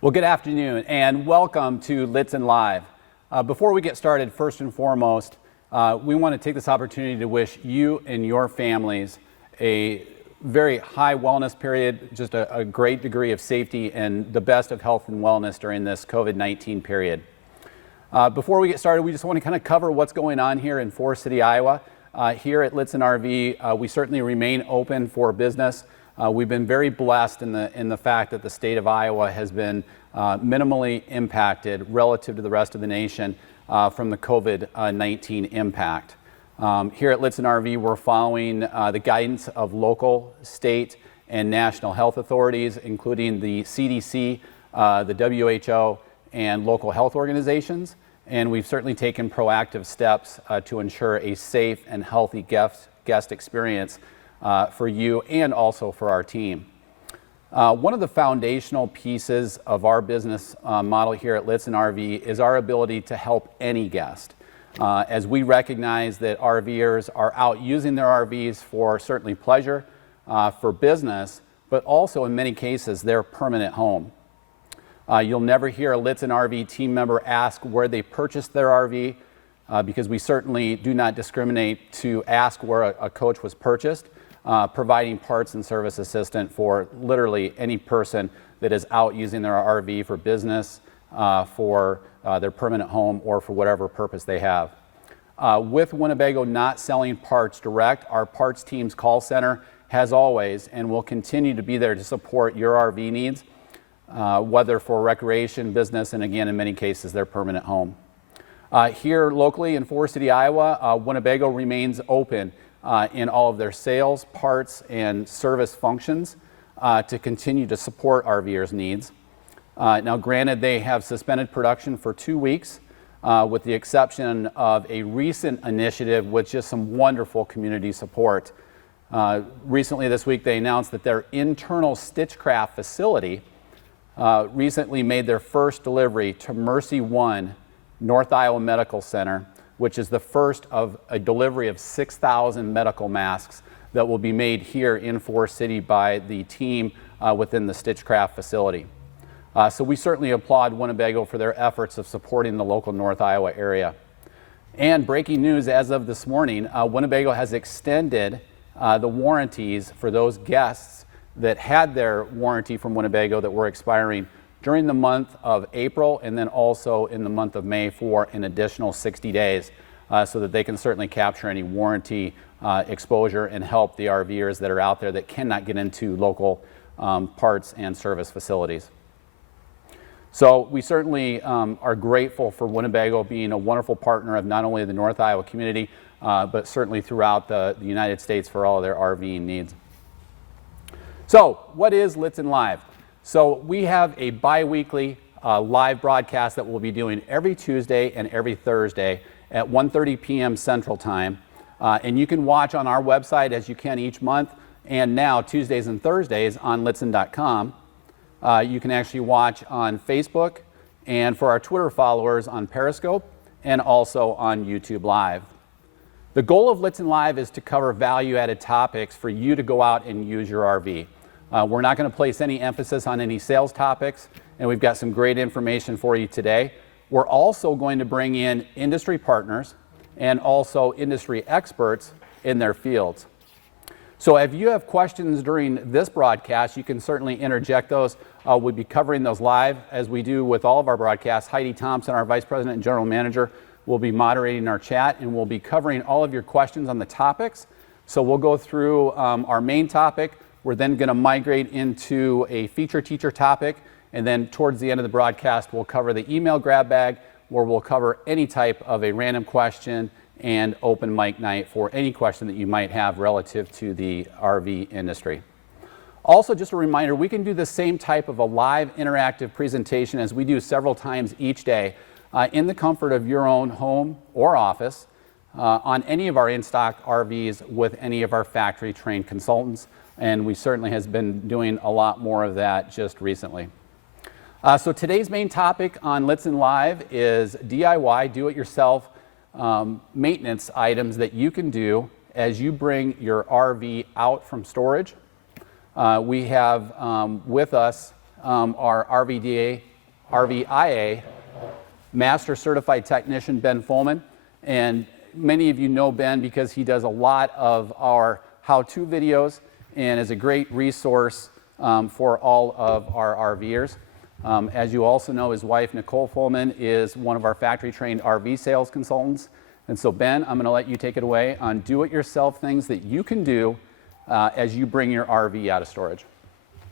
Well, good afternoon and welcome to Lichtsinn Live. Before we get started, first and foremost, we want to take this opportunity to wish you and your families a very high wellness period, just a great degree of safety and the best of health and wellness during this COVID-19 period. Before we get started, we just want to kind of cover what's going on here in Forest City, Iowa. Here at Lichtsinn RV, we certainly remain open for business. We've been very blessed in the fact that the state of Iowa has been minimally impacted relative to the rest of the nation from the COVID-19 impact. Here at Lichtsinn RV, we're following the guidance of local, state, and national health authorities, including the CDC, the WHO, and local health organizations. And we've certainly taken proactive steps to ensure a safe and healthy guest experience for you and also for our team. One of the foundational pieces of our business model here at Lichtsinn RV is our ability to help any guest. As we recognize that RVers are out using their RVs for certainly pleasure, for business, but also in many cases their permanent home. You'll never hear a Lichtsinn RV team member ask where they purchased their RV because we certainly do not discriminate to ask where a coach was purchased. Providing parts and service assistance for literally any person that is out using their RV for business, for their permanent home, or for whatever purpose they have. With Winnebago not selling parts direct, our parts team's call center has always and will continue to be there to support your RV needs, whether for recreation, business, and again, in many cases, their permanent home. Here locally in Forest City, Iowa, Winnebago remains open in all of their sales, parts, and service functions to continue to support RVers' needs. Now, granted, they have suspended production for 2 weeks, with the exception of a recent initiative with just some wonderful community support. Recently this week, they announced that their internal Stitchcraft facility recently made their first delivery to Mercy One North Iowa Medical Center, which is the first of a delivery of 6,000 medical masks that will be made here in Forest City by the team within the Stitchcraft facility. So we certainly applaud Winnebago for their efforts of supporting the local North Iowa area. And breaking news as of this morning, Winnebago has extended the warranties for those guests that had their warranty from Winnebago that were expiring during the month of April and then also in the month of May for an additional 60 days so that they can certainly capture any warranty exposure and help the RVers that are out there that cannot get into local parts and service facilities. So we certainly are grateful for Winnebago being a wonderful partner of not only the North Iowa community, but certainly throughout the United States for all of their RVing needs. So what is Lichtsinn Live? So we have a bi-weekly live broadcast that we'll be doing every Tuesday and every Thursday at 1:30 p.m. Central Time. And you can watch on our website as you can each month, and now Tuesdays and Thursdays on Lichtsinn.com. You can actually watch on Facebook and for our Twitter followers on Periscope and also on YouTube Live. The goal of Lichtsinn Live is to cover value-added topics for you to go out and use your RV. We're not going to place any emphasis on any sales topics, and we've got some great information for you today. We're also going to bring in industry partners and also industry experts in their fields. So if you have questions during this broadcast, you can certainly interject those. We'll be covering those live as we do with all of our broadcasts. Heidi Thompson, our Vice President and General Manager, will be moderating our chat, and we'll be covering all of your questions on the topics. So we'll go through our main topic. We're then going to migrate into a feature teacher topic, and then towards the end of the broadcast, we'll cover the email grab bag, where we'll cover any type of a random question and open mic night for any question that you might have relative to the RV industry. Also, just a reminder, we can do the same type of a live interactive presentation as we do several times each day in the comfort of your own home or office on any of our in-stock RVs with any of our factory trained consultants. And we certainly has been doing a lot more of that just recently. So today's main topic on Lichtsinn Live is DIY, do-it-yourself maintenance items that you can do as you bring your RV out from storage. We have with us our RVDA RVIA Master Certified Technician, Ben Follman. And many of you know Ben because he does a lot of our how-to videos and is a great resource for all of our RVers. As you also know, his wife, Nicole Follman, is one of our factory-trained RV sales consultants. And so, Ben, I'm going to let you take it away on do-it-yourself things that you can do as you bring your RV out of storage.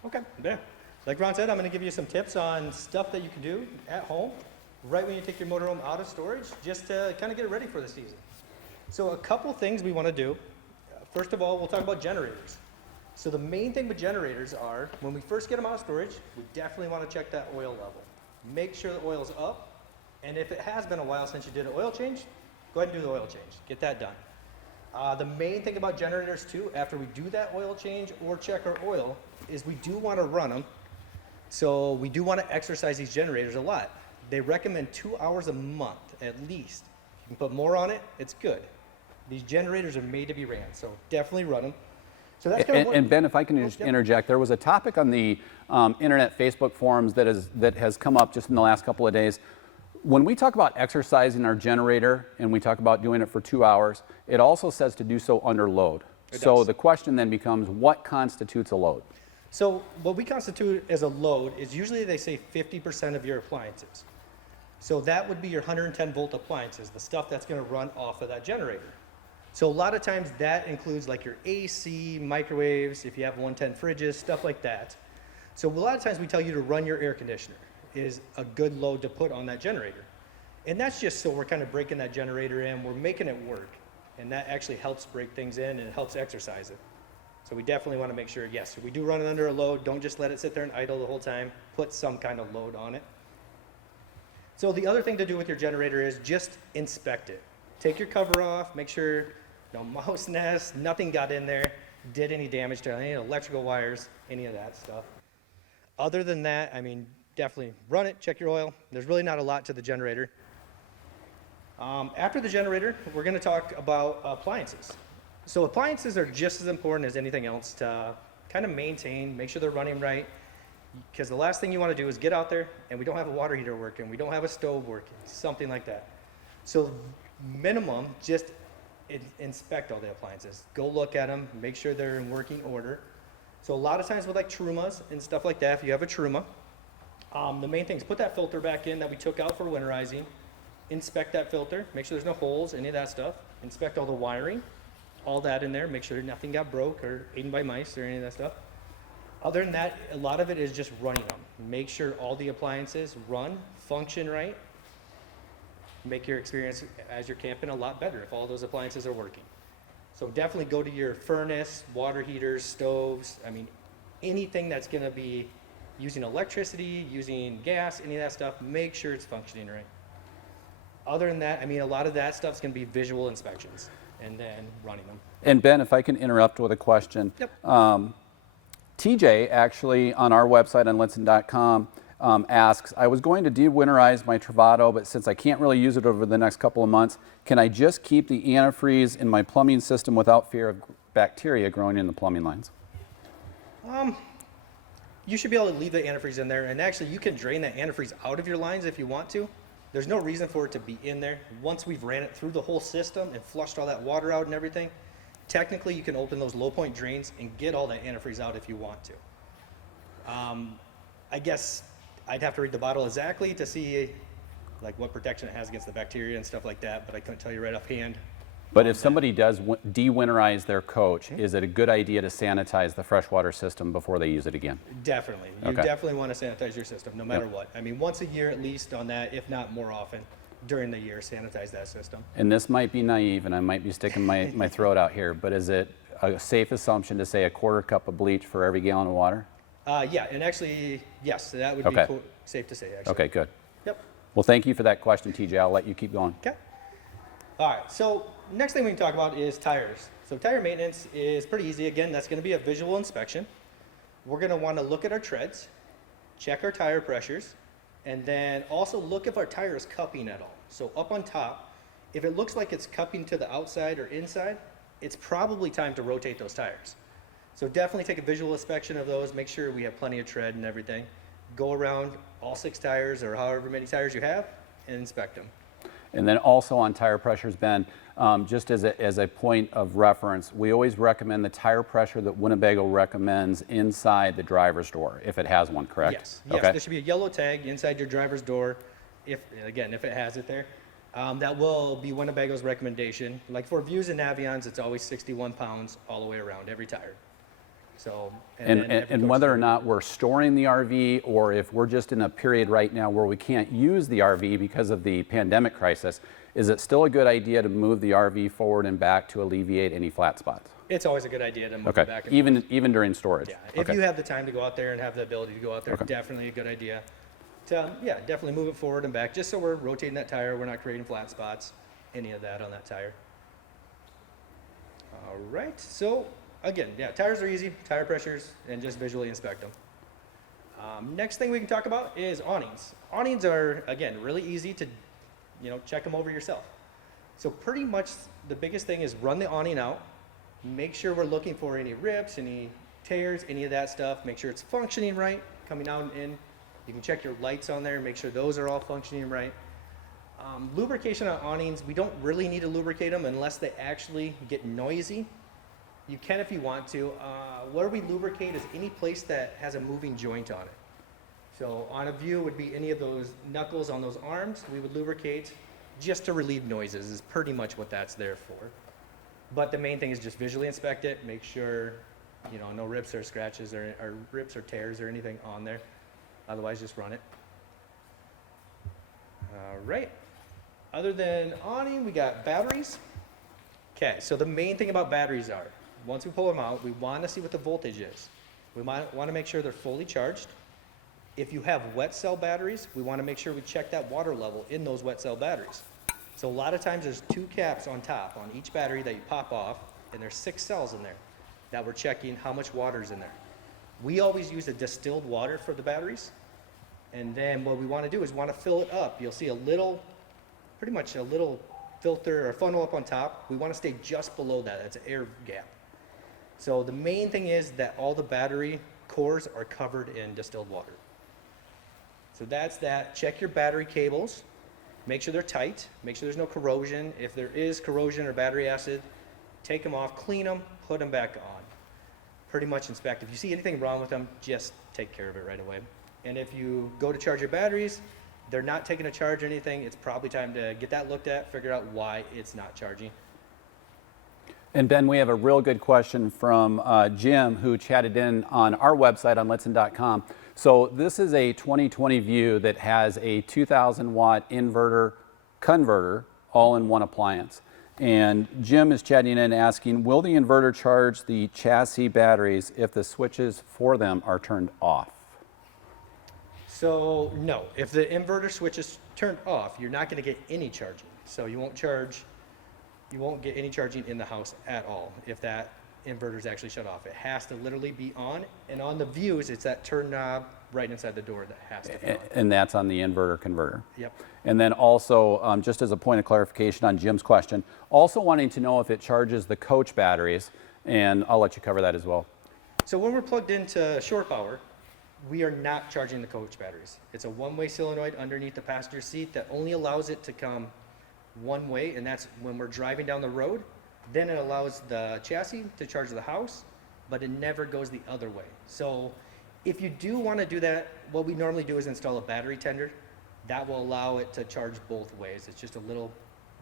Okay, yeah. Like Ron said, I'm going to give you some tips on stuff that you can do at home right when you take your motorhome out of storage, just to kind of get it ready for the season. So a couple things we want to do. First of all, we'll talk about generators. So the main thing with generators are, when we first get them out of storage, we definitely want to check that oil level. Make sure the oil's up, and if it has been a while since you did an oil change, go ahead and do the oil change. Get that done. The main thing about generators too, after we do that oil change or check our oil, is we do want to run them. So we do want to exercise these generators a lot. They recommend 2 hours a month at least. You can put more on it, it's good. These generators are made to be ran, so definitely run them. So that's kind of and Ben, if I can just interject, there was a topic on the internet Facebook forums that has come up just in the last couple of days. When we talk about exercising our generator and we talk about doing it for 2 hours, it also says to do so under load. So the question then becomes, what constitutes a load? So what we constitute as a load is usually they say 50% of your appliances. So that would be your 110 volt appliances, the stuff that's going to run off of that generator. So a lot of times that includes like your AC, microwaves, if you have 110 fridges, stuff like that. So a lot of times we tell you to run your air conditioner is a good load to put on that generator. And that's just so we're kind of breaking that generator in, we're making it work. And that actually helps break things in and it helps exercise it. So we definitely want to make sure, yes, if we do run it under a load, don't just let it sit there and idle the whole time, put some kind of load on it. So the other thing to do with your generator is just inspect it. Take your cover off, make sure no mouse nests, nothing got in there, did any damage to any electrical wires, any of that stuff. Other than that, I mean, definitely run it, check your oil. There's really not a lot to the generator. After the generator, we're going to talk about appliances. So appliances are just as important as anything else to kind of maintain, make sure they're running right. Because the last thing you want to do is get out there and we don't have a water heater working, we don't have a stove working, something like that. So minimum, just inspect all the appliances. Go look at them, make sure they're in working order. So a lot of times with like Trumas and stuff like that, if you have a Truma, the main thing is put that filter back in that we took out for winterizing. Inspect that filter, make sure there's no holes, any of that stuff. Inspect all the wiring, all that in there, make sure nothing got broke or eaten by mice or any of that stuff. Other than that, a lot of it is just running them. Make sure all the appliances run, function right. Make your experience as you're camping a lot better if all those appliances are working. So definitely go to your furnace, water heaters, stoves, I mean, anything that's gonna be using electricity, using gas, any of that stuff, make sure it's functioning right. Other than that, I mean, a lot of that stuff's gonna be visual inspections and then running them. And Ben, if I can interrupt with a question. Yep. TJ actually on our website on Lichtsinn.com asks, I was going to de-winterize my Travato, but since I can't really use it over the next couple of months, can I just keep the antifreeze in my plumbing system without fear of bacteria growing in the plumbing lines? You should be able to leave the antifreeze in there, and actually you can drain that antifreeze out of your lines if you want to. There's no reason for it to be in there. Once we've ran it through the whole system and flushed all that water out and everything, technically you can open those low point drains and get all that antifreeze out if you want to. I guess I'd have to read the bottle exactly to see like what protection it has against the bacteria and stuff like that, but I couldn't tell you right offhand. But if somebody does de-winterize their coach, is it a good idea to sanitize the freshwater system before they use it again? Definitely. You definitely want to sanitize your system no matter what. I mean, once a year at least on that, if not more often during the year, sanitize that system. And this might be naive and I might be sticking my throat out here, but is it a safe assumption to say a quarter cup of bleach for every gallon of water? Yeah, and actually, yes, that would be safe to say, actually. Okay, good. Yep. Well, thank you for that question, TJ. I'll let you keep going. Okay. All right, so next thing we can talk about is tires. So tire maintenance is pretty easy. Again, that's going to be a visual inspection. We're going to want to look at our treads, check our tire pressures, and then also look if our tire is cupping at all. So up on top, if it looks like it's cupping to the outside or inside, it's probably time to rotate those tires. So definitely take a visual inspection of those, make sure we have plenty of tread and everything. go around all 6 tires or however many tires you have and inspect them. And then also on tire pressures, Ben, just as a point of reference, we always recommend the tire pressure that Winnebago recommends inside the driver's door, if it has one, correct? Yes, yes. Okay. There should be a yellow tag inside your driver's door, if it has it there. That will be Winnebago's recommendation. Like for Views and Navions, it's always 61 pounds all the way around, every tire. So, then every And coach whether or tire- not we're storing the RV or if we're just in a period right now where we can't use the RV because of the pandemic crisis, is it still a good idea to move the RV forward and back to alleviate any flat spots? It's always a good idea to move Okay, it back and forth. even during storage? Yeah, if Okay. you have the time to go out there and have the ability to go out there, Okay. definitely a good idea. To, definitely move it forward and back, just so we're rotating that tire, we're not creating flat spots, any of that on that tire. All right, so again, tires are easy, tire pressures, and just visually inspect them. Next thing we can talk about is awnings. Awnings are, again, really easy to, check them over yourself. So pretty much the biggest thing is run the awning out, make sure we're looking for any rips, any tears, any of that stuff, make sure it's functioning right, coming out and in. You can check your lights on there, make sure those are all functioning right. Lubrication on awnings, we don't really need to lubricate them unless they actually get noisy. You can if you want to. Where we lubricate is any place that has a moving joint on it. So on a view would be any of those knuckles on those arms, we would lubricate just to relieve noises is pretty much what that's there for. But the main thing is just visually inspect it, make sure, no rips or scratches or rips or tears or anything on there. Otherwise, just run it. All right. Other than awning, we got batteries. Okay, so the main thing about batteries are, once we pull them out, we want to see what the voltage is. We might want to make sure they're fully charged. If you have wet cell batteries, we want to make sure we check that water level in those wet cell batteries. So a lot of times there's 2 caps on top on each battery that you pop off, and there's 6 cells in there that we're checking how much water is in there. We always use a distilled water for the batteries. And then what we want to do is want to fill it up. You'll see pretty much a little filter or funnel up on top. We want to stay just below that. That's an air gap. So the main thing is that all the battery cores are covered in distilled water. So that's that. Check your battery cables. Make sure they're tight. Make sure there's no corrosion. If there is corrosion or battery acid, take them off, clean them, put them back on. Pretty much inspect. If you see anything wrong with them, just take care of it right away. And if you go to charge your batteries, they're not taking a charge or anything, it's probably time to get that looked at, figure out why it's not charging. And Ben, we have a real good question from Jim, who chatted in on our website on Lichtsinn.com. So this is a 2020 View that has a 2,000 watt inverter converter all in one appliance. And Jim is chatting in asking, will the inverter charge the chassis batteries if the switches for them are turned off? So no, if the inverter switch is turned off, you're not going to get any charging. So you won't get any charging in the house at all if that inverter is actually shut off. It has to literally be on, and on the Views, it's that turn knob right inside the door that has to be on. And that's on the inverter converter. Yep. And then also, just as a point of clarification on Jim's question, also wanting to know if it charges the coach batteries, and I'll let you cover that as well. So when we're plugged into shore power, we are not charging the coach batteries. It's a one-way solenoid underneath the passenger seat that only allows it to come one way, and that's when we're driving down the road. Then it allows the chassis to charge the house, but it never goes the other way. So if you do want to do that, what we normally do is install a battery tender. That will allow it to charge both ways. It's just a little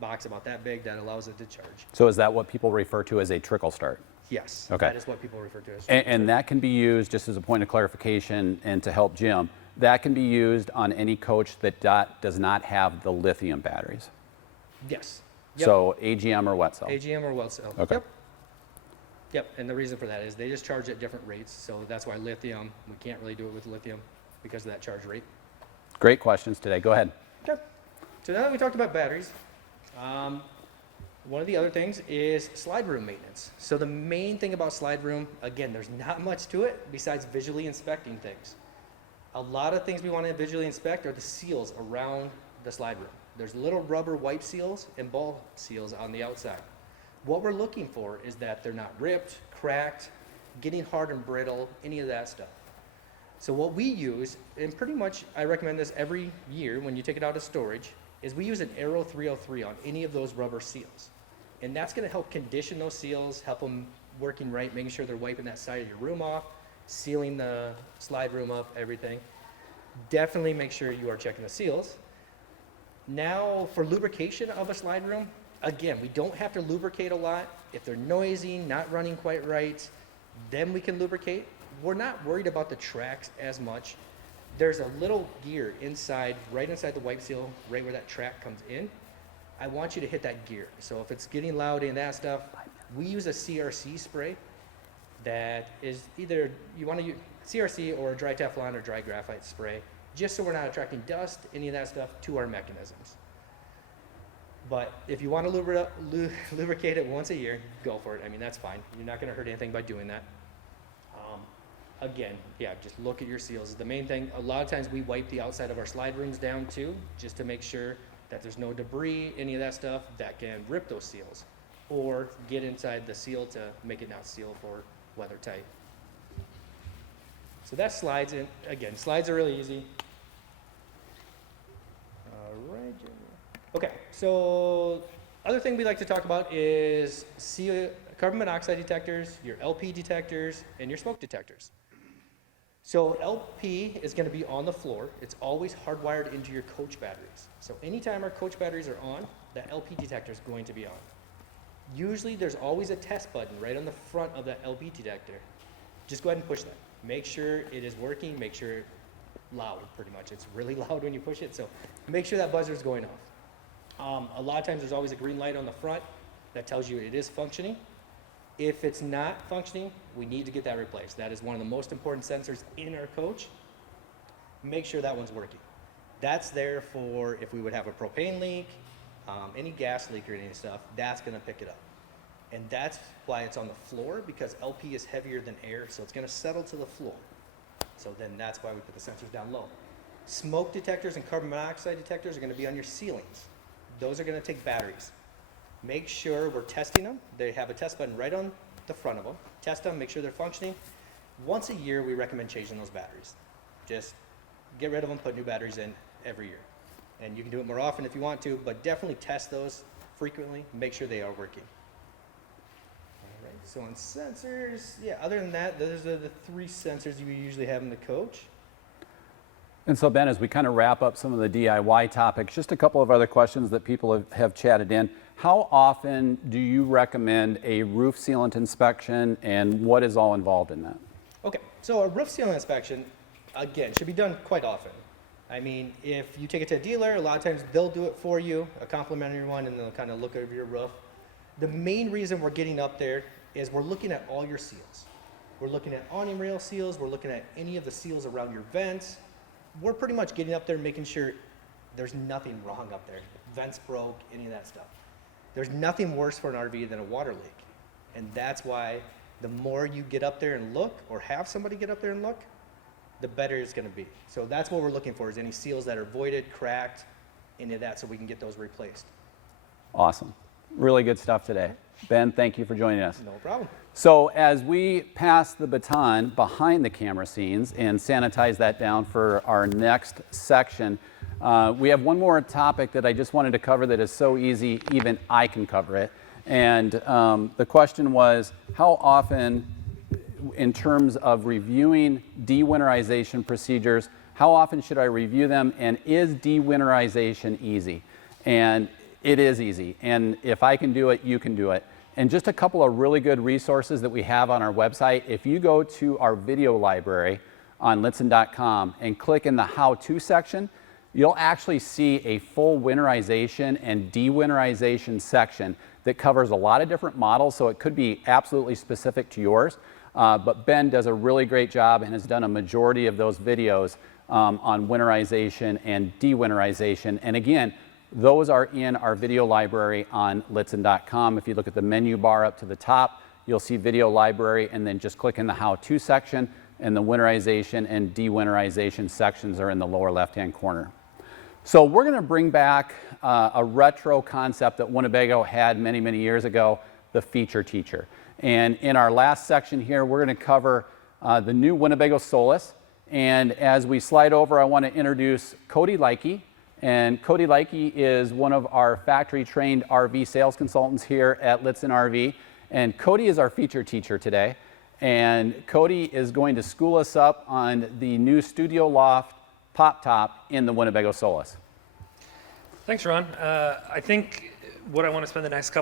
box about that big that allows it to charge. So is that what people refer to as a trickle start? Yes, Okay. that is what people refer to as. And that can be used, just as a point of clarification and to help Jim, that can be used on any coach that does not have the lithium batteries. Yes. Yep. So AGM or wet cell. AGM or wet cell. Okay. Yep. Yep, and the reason for that is they just charge at different rates, so that's why lithium, we can't really do it with lithium because of that charge rate. Great questions today. Go ahead. Okay. So now that we talked about batteries, one of the other things is slide room maintenance. So the main thing about slide room, again, there's not much to it besides visually inspecting things. A lot of things we want to visually inspect are the seals around the slide room. There's little rubber wipe seals and ball seals on the outside. What we're looking for is that they're not ripped, cracked, getting hard and brittle, any of that stuff. So what we use, and pretty much I recommend this every year when you take it out of storage, is we use an Aero 303 on any of those rubber seals. And that's gonna help condition those seals, help them working right, making sure they're wiping that side of your room off, sealing the slide room up, everything. Definitely make sure you are checking the seals. Now for lubrication of a slide room, again, we don't have to lubricate a lot. If they're noisy, not running quite right, then we can lubricate. We're not worried about the tracks as much. There's a little gear inside, right inside the wipe seal, right where that track comes in. I want you to hit that gear. So if it's getting loud and that stuff, we use a CRC spray that is either, you want to use CRC or dry Teflon or dry graphite spray, just so we're not attracting dust, any of that stuff, to our mechanisms. But if you want to lubricate it once a year, go for it. I mean, that's fine. You're not going to hurt anything by doing that. Again, yeah, just look at your seals is the main thing. A lot of times we wipe the outside of our slide rooms down too, just to make sure that there's no debris, any of that stuff that can rip those seals or get inside the seal to make it not seal for weather tight. So that slides in. Again, slides are really easy. All right. Okay, so other thing we like to talk about is carbon monoxide detectors, your LP detectors, and your smoke detectors. So LP is going to be on the floor. It's always hardwired into your coach batteries. So anytime our coach batteries are on, the LP detector is going to be on. Usually there's always a test button right on the front of that LP detector. Just go ahead and push that. Make sure it is working. Make sure it's loud, pretty much. It's really loud when you push it. So make sure that buzzer is going off. A lot of times there's always a green light on the front that tells you it is functioning. If it's not functioning, we need to get that replaced. That is one of the most important sensors in our coach. Make sure that one's working. That's there for if we would have a propane leak, any gas leak or any stuff, that's gonna pick it up. And that's why it's on the floor, because LP is heavier than air, so it's gonna settle to the floor. So then that's why we put the sensors down low. Smoke detectors and carbon monoxide detectors are gonna be on your ceilings. Those are gonna take batteries. Make sure we're testing them. They have a test button right on the front of them. Test them, make sure they're functioning. Once a year, we recommend changing those batteries. Just get rid of them, put new batteries in every year. And you can do it more often if you want to, but definitely test those frequently, make sure they are working. All right, so on sensors, yeah, other than that, those are the three sensors you usually have in the coach. And so Ben, as we kind of wrap up some of the DIY topics, just a couple of other questions that people have chatted in. How often do you recommend a roof sealant inspection, and what is all involved in that? Okay, so a roof sealant inspection, again, should be done quite often. I mean, if you take it to a dealer, a lot of times they'll do it for you, a complimentary one, and they'll kind of look over your roof. The main reason we're getting up there is we're looking at all your seals. We're looking at awning rail seals, we're looking at any of the seals around your vents. We're pretty much getting up there making sure there's nothing wrong up there. Vents broke, any of that stuff. There's nothing worse for an RV than a water leak. And that's why the more you get up there and look, or have somebody get up there and look, the better it's gonna be. So that's what we're looking for, is any seals that are voided, cracked, any of that, so we can get those replaced. Awesome. Really good stuff today. Ben, thank you for joining us. No problem. So as we pass the baton behind the camera scenes and sanitize that down for our next section, we have one more topic that I just wanted to cover that is so easy, even I can cover it. And the question was, how often, in terms of reviewing dewinterization procedures, how often should I review them, and is dewinterization easy? And it is easy, and if I can do it, you can do it. And just a couple of really good resources that we have on our website. If you go to our video library on Lichtsinn.com and click in the how-to section, you'll actually see a full winterization and dewinterization section that covers a lot of different models, so it could be absolutely specific to yours. But Ben does a really great job and has done a majority of those videos on winterization and dewinterization. And again, those are in our video library on Lichtsinn.com. If you look at the menu bar up to the top, you'll see video library, and then just click in the how-to section, and the winterization and dewinterization sections are in the lower left-hand corner. So we're going to bring back a retro concept that Winnebago had many, many years ago, the feature teacher. And in our last section here, we're going to cover the new Winnebago Solis And as we slide over, I want to introduce Cody Lycke. And Cody Lycke is one of our factory-trained RV sales consultants here at Lichtsinn RV. And Cody is our feature teacher today. And Cody is going to school us up on the new Studio Loft pop top in the Winnebago Solis. Thanks, Ron. I think what I want to spend the next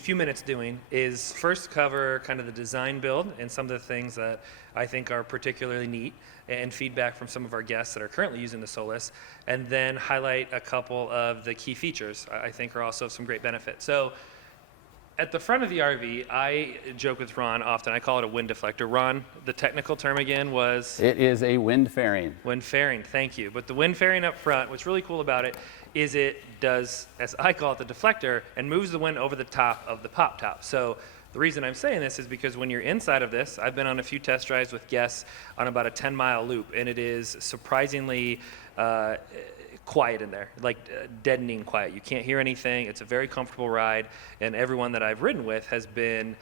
few minutes doing is first cover kind of the design build and some of the things that I think are particularly neat and feedback from some of our guests that are currently using the Solis, and then highlight a couple of the key features I think are also of some great benefit. So at the front of the RV, I joke with Ron often. I call it a wind deflector. Ron, the technical term again was? It is a wind fairing. Wind fairing, thank you. But the wind fairing up front, what's really cool about it is it does, as I call it, the deflector, and moves the wind over the top of the pop top. So the reason I'm saying this is because when you're inside of this, I've been on a few test drives with guests on about a 10-mile loop, and it is surprisingly quiet in there, like deadening quiet. You can't hear anything. It's a very comfortable ride, and everyone that I've ridden with has been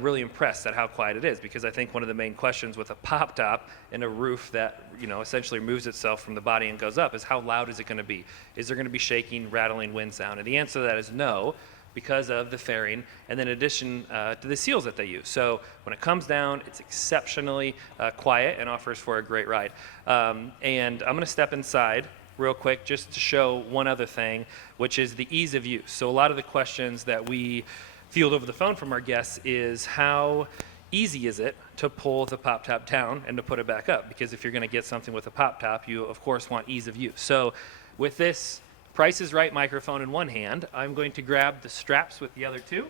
really impressed at how quiet it is, because I think one of the main questions with a pop top and a roof that essentially removes itself from the body and goes up is how loud is it going to be? Is there going to be shaking, rattling wind sound? And the answer to that is no, because of the fairing, and then in addition to the seals that they use. So when it comes down, it's exceptionally quiet and offers for a great ride. And I'm going to step inside real quick just to show one other thing, which is the ease of use. So a lot of the questions that we field over the phone from our guests is how easy is it to pull the pop top down and to put it back up? Because if you're going to get something with a pop top, you of course want ease of use. So with this Price is Right microphone in one hand, I'm going to grab the straps with the other two.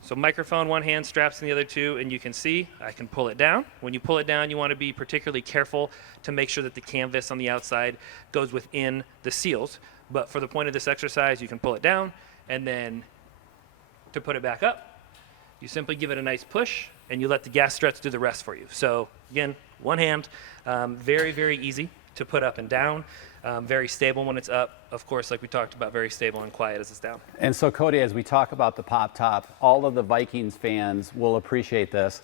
So microphone one hand, straps in the other two, and you can see I can pull it down. When you pull it down, you want to be particularly careful to make sure that the canvas on the outside goes within the seals. But for the point of this exercise, you can pull it down, and then to put it back up, you simply give it a nice push, and you let the gas struts do the rest for you. So again, one hand, very, very easy to put up and down. Very stable when it's up. Of course, like we talked about, very stable and quiet as it's down. And so, Cody, as we talk about the pop top, all of the Vikings fans will appreciate this.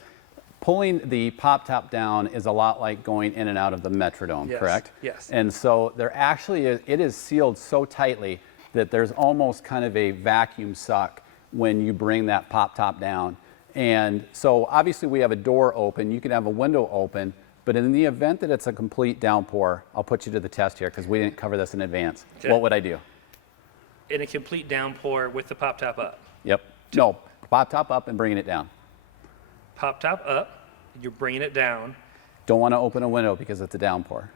Pulling the pop top down is a lot like going in and out of the Metrodome, Yes. correct? Yes. And so there actually is, it is sealed so tightly that there's almost kind of a vacuum suck when you bring that pop top down. And so obviously we have a door open, you can have a window open, but in the event that it's a complete downpour, I'll put you to the test here because we didn't cover this in advance. Okay. What would I do? In a complete downpour with the pop top up. Yep. No, pop top up and bringing it down. Pop top up, you're bringing it down. Don't want to open a window because it's a downpour.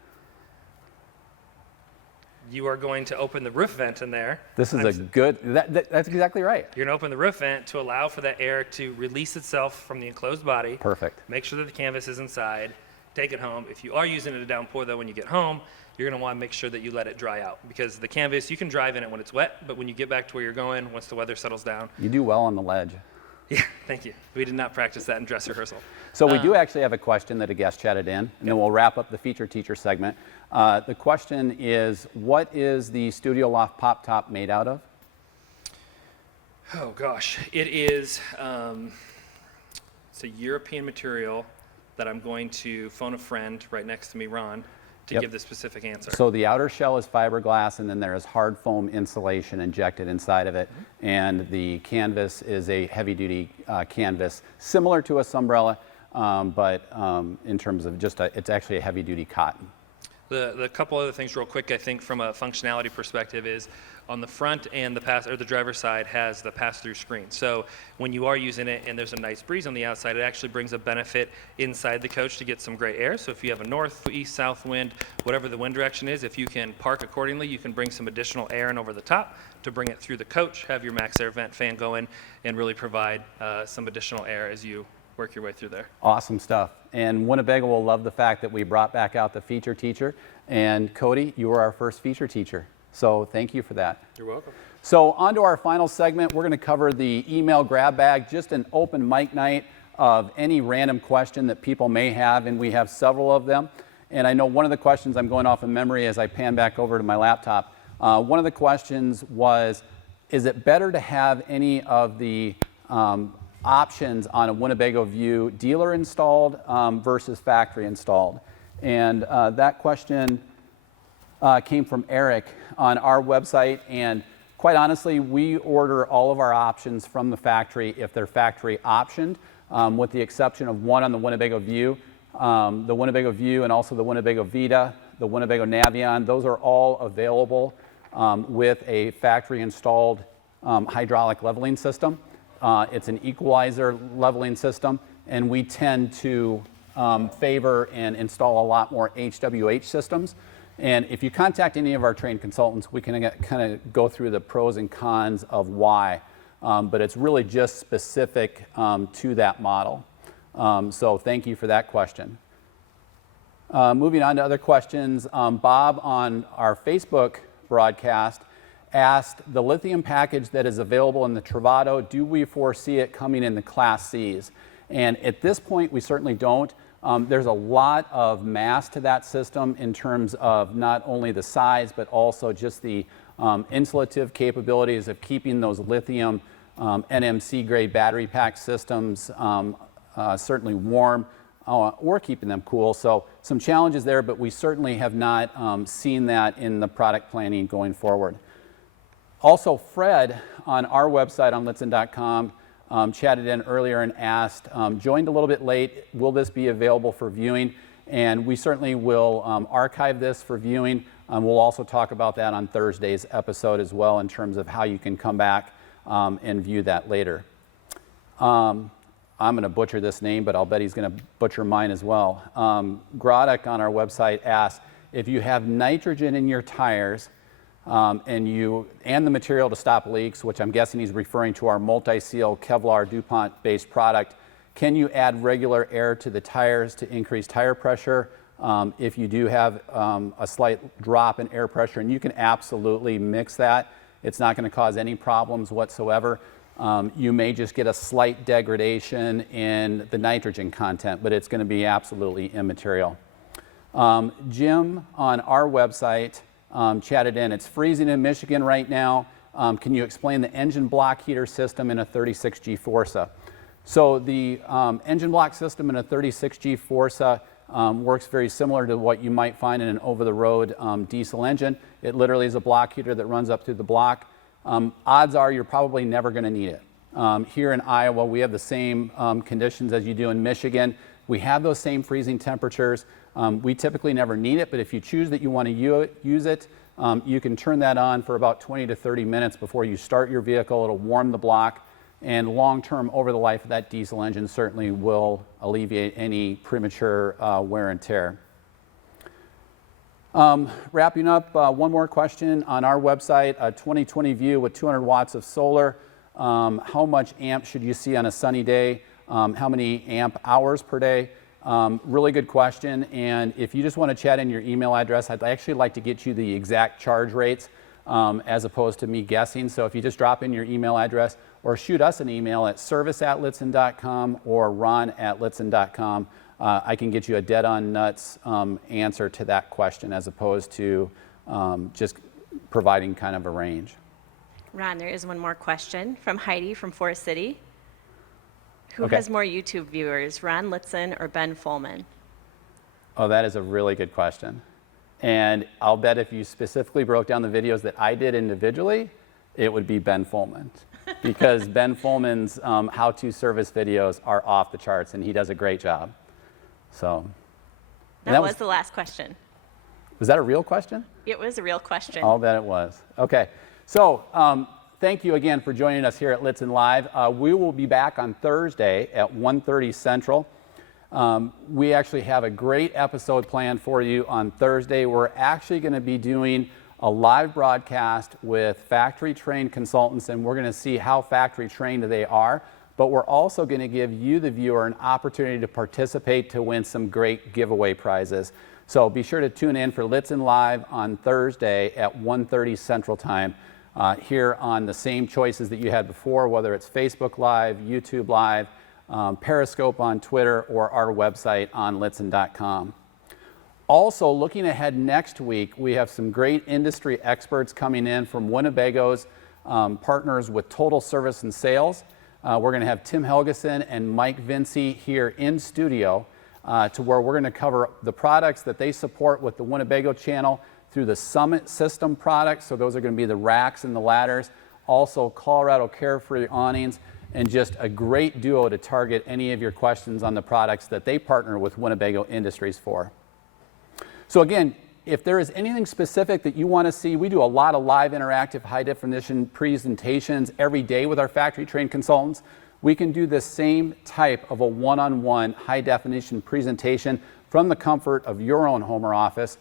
You are going to open the roof vent in there. This is that's exactly right. You're going to open the roof vent to allow for that air to release itself from the enclosed body. Perfect. Make sure that the canvas is inside. Take it home. If you are using it a downpour, though, when you get home, you're going to want to make sure that you let it dry out, because the canvas, you can drive in it when it's wet, but when you get back to where you're going, once the weather settles down. You do well on the ledge. Yeah, thank you. We did not practice that in dress rehearsal. So we do actually have a question that a guest chatted in, and then we'll wrap up the feature teacher segment. The question is, what is the Studio Loft pop top made out of? Oh gosh, it is. It's a European material that I'm going to phone a friend right next to me, Ron, to give the specific answer. So the outer shell is fiberglass, and then there is hard foam insulation injected inside of it, and the canvas is a heavy-duty canvas, similar to a Sunbrella, but in terms of just it's actually a heavy-duty cotton. The couple other things real quick, I think from a functionality perspective, is on the front and the driver's side has the pass-through screen. So when you are using it and there's a nice breeze on the outside, it actually brings a benefit inside the coach to get some great air. So if you have a north, east, south wind, whatever the wind direction is, if you can park accordingly, you can bring some additional air in over the top to bring it through the coach, have your max air vent fan go in, and really provide some additional air as you work your way through there. Awesome stuff. And Winnebago will love the fact that we brought back out the feature teacher. And Cody, you were our first feature teacher. So thank you for that. You're welcome. So on to our final segment, we're going to cover the email grab bag, just an open mic night of any random question that people may have, and we have several of them. And I know one of the questions, I'm going off of memory as I pan back over to my laptop, one of the questions was, is it better to have any of the options on a Winnebago View dealer installed versus factory installed. And that question came from Eric on our website, and quite honestly, we order all of our options from the factory if they're factory optioned, with the exception of one on the Winnebago View. The Winnebago View and also the Winnebago Vita, the Winnebago Navion, those are all available with a factory installed hydraulic leveling system. It's an equalizer leveling system, and we tend to favor and install a lot more HWH systems. And if you contact any of our trained consultants, we can kind of go through the pros and cons of why, but it's really just specific to that model. So thank you for that question. Moving on to other questions, Bob on our Facebook broadcast asked, the lithium package that is available in the Travato, do we foresee it coming in the Class Cs? And at this point, we certainly don't. There's a lot of mass to that system in terms of not only the size, but also just the insulative capabilities of keeping those lithium NMC grade battery pack systems certainly warm or keeping them cool. So some challenges there, but we certainly have not seen that in the product planning going forward. Also, Fred on our website on Lichtsinn.com chatted in earlier and asked, joined a little bit late, will this be available for viewing? And we certainly will archive this for viewing. We'll also talk about that on Thursday's episode as well in terms of how you can come back and view that later. I'm going to butcher this name, but I'll bet he's going to butcher mine as well. Grodek on our website asked, if you have nitrogen in your tires and the material to stop leaks, which I'm guessing he's referring to our multi-seal Kevlar DuPont-based product, can you add regular air to the tires to increase tire pressure if you do have a slight drop in air pressure? And you can absolutely mix that. It's not going to cause any problems whatsoever. You may just get a slight degradation in the nitrogen content, but it's going to be absolutely immaterial. Jim on our website chatted in, it's freezing in Michigan right now. Can you explain the engine block heater system in a 36G Forza? So the engine block system in a 36G Forza works very similar to what you might find in an over-the-road diesel engine. It literally is a block heater that runs up through the block. Odds are you're probably never going to need it. Here in Iowa, we have the same conditions as you do in Michigan. We have those same freezing temperatures. We typically never need it, but if you choose that you want to use it, you can turn that on for about 20 to 30 minutes before you start your vehicle. It'll warm the block, and long-term, over the life of that diesel engine, certainly will alleviate any premature wear and tear. Wrapping up, one more question on our website, a 2020 View with 200 watts of solar. How much amp should you see on a sunny day? How many amp hours per day? Really good question, and if you just want to chat in your email address, I'd actually like to get you the exact charge rates as opposed to me guessing. So if you just drop in your email address or shoot us an email at service@Lichtsinn.com or ron@Lichtsinn.com, I can get you a dead-on-nuts answer to that question as opposed to just providing kind of a range. Ron, there is one more question from Heidi from Forest City. Who Okay. has more YouTube viewers, Ron Lichtsinn or Ben Follman? Oh, that is a really good question. And I'll bet if you specifically broke down the videos that I did individually, it would be Ben Follman. Because Ben Follman's how-to service videos are off the charts, and he does a great job. So. That was the last question. Was that a real question? It was a real question. I'll bet it was. Okay. So thank you again for joining us here at Lichtsinn Live. We will be back on Thursday at 1:30 Central. We actually have a great episode planned for you on Thursday. We're actually going to be doing a live broadcast with factory-trained consultants, and we're going to see how factory-trained they are. But we're also going to give you, the viewer, an opportunity to participate to win some great giveaway prizes. So be sure to tune in for Lichtsinn Live on Thursday at 1:30 Central Time here on the same choices that you had before, whether it's Facebook Live, YouTube Live, Periscope on Twitter, or our website on Lichtsinn.com. Also, looking ahead next week, we have some great industry experts coming in from Winnebago's partners with Total Service and Sales. We're going to have Tim Helgeson and Mike Vinci here in studio to where we're going to cover the products that they support with the Winnebago channel through the Summit System products. So those are going to be the racks and the ladders. Also Colorado Carefree awnings, and just a great duo to target any of your questions on the products that they partner with Winnebago Industries for. So again, if there is anything specific that you want to see, we do a lot of live interactive high definition presentations every day with our factory trained consultants. We can do the same type of a one-on-one high definition presentation from the comfort of your own home or office.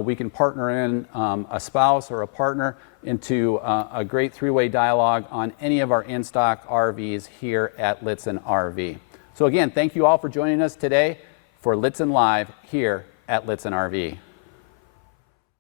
We can partner in a spouse or a partner into a great three-way dialogue on any of our in-stock RVs here at Lichtsinn RV. So again, thank you all for joining us today for Lichtsinn Live here at Lichtsinn RV.